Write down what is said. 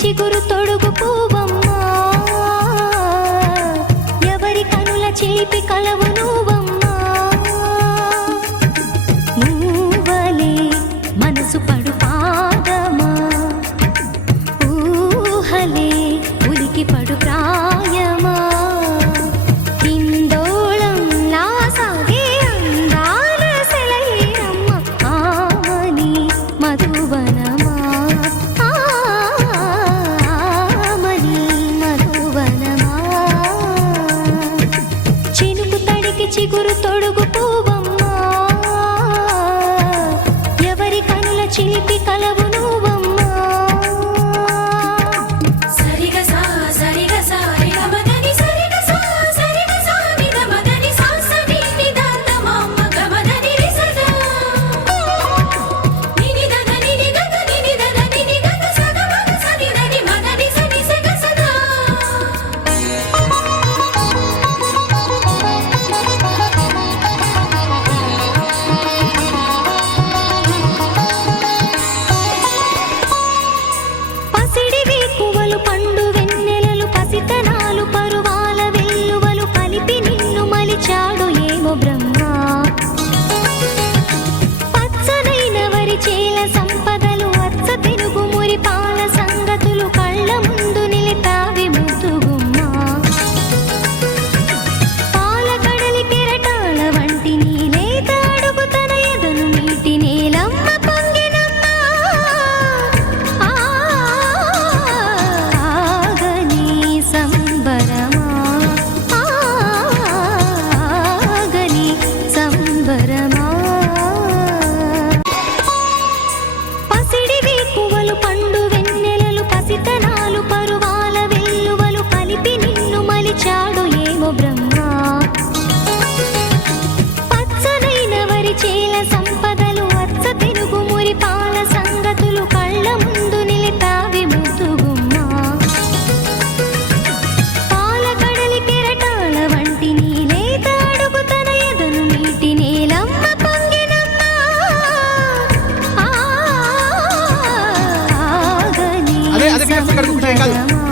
చిగురు తొడుగు పువ్వమ్మా, ఎవరి కనుల చిలిపి కలవు నువ్వమ్మా. నువ్వలే మనసు పడు పాదమా, ఊహలే ఉలికి పడు ప్రాయమా. హిందోళంలా సాగే అందాల సెలయేరమ్మ, ఆమని మధువనమా, ఆమని మధువనమా. చినుకు తడికి చిగురు తొడుగు పువ్వమ్మా, ఎవరి కనుల చిలిపి కలవు నువ్వమ్మా. పసిడివి పువ్వులు పండు వెన్నెలలు పసితనాలు పరువాల వెల్లువలు కలిపి నిన్ను మలిచాడు ఏమో బ్రహ్మ. పచ్చనైన వరి చేల సంపదలు అచ్చ తెలుగు మురిపాల సంగతులు కళ్ళ ముందు నిలితావి ముద్దుగుమ్మ. పాల కడలి కెరటాల వంటి నీలేత అడుగు తన ఎదను నీటి నేలమ్మ పొంగినమ్మ. ఆగని సంబరమా, ఆగని సంబరమా. పసిడివి పువ్వులు పండు వెన్నెలలు పసితనాలు పరువాల వెల్లువలు కలిపి నిన్ను మలిచాడు ఏమో బ్రహ్మ. పచ్చనైన వరి చేల సంపదలు అచ్చ తెలుగు మురిపాల సంగతులు కళ్ళ ముందు నిలితావి ముద్దుగుమ్మ. పాల కడలి కెరటాల వంటి నీలేత అడుగు తన ఎదను నీటి నేలమ్మ పొంగినమ్మ. ఆగని అదే అదే సంబరమా.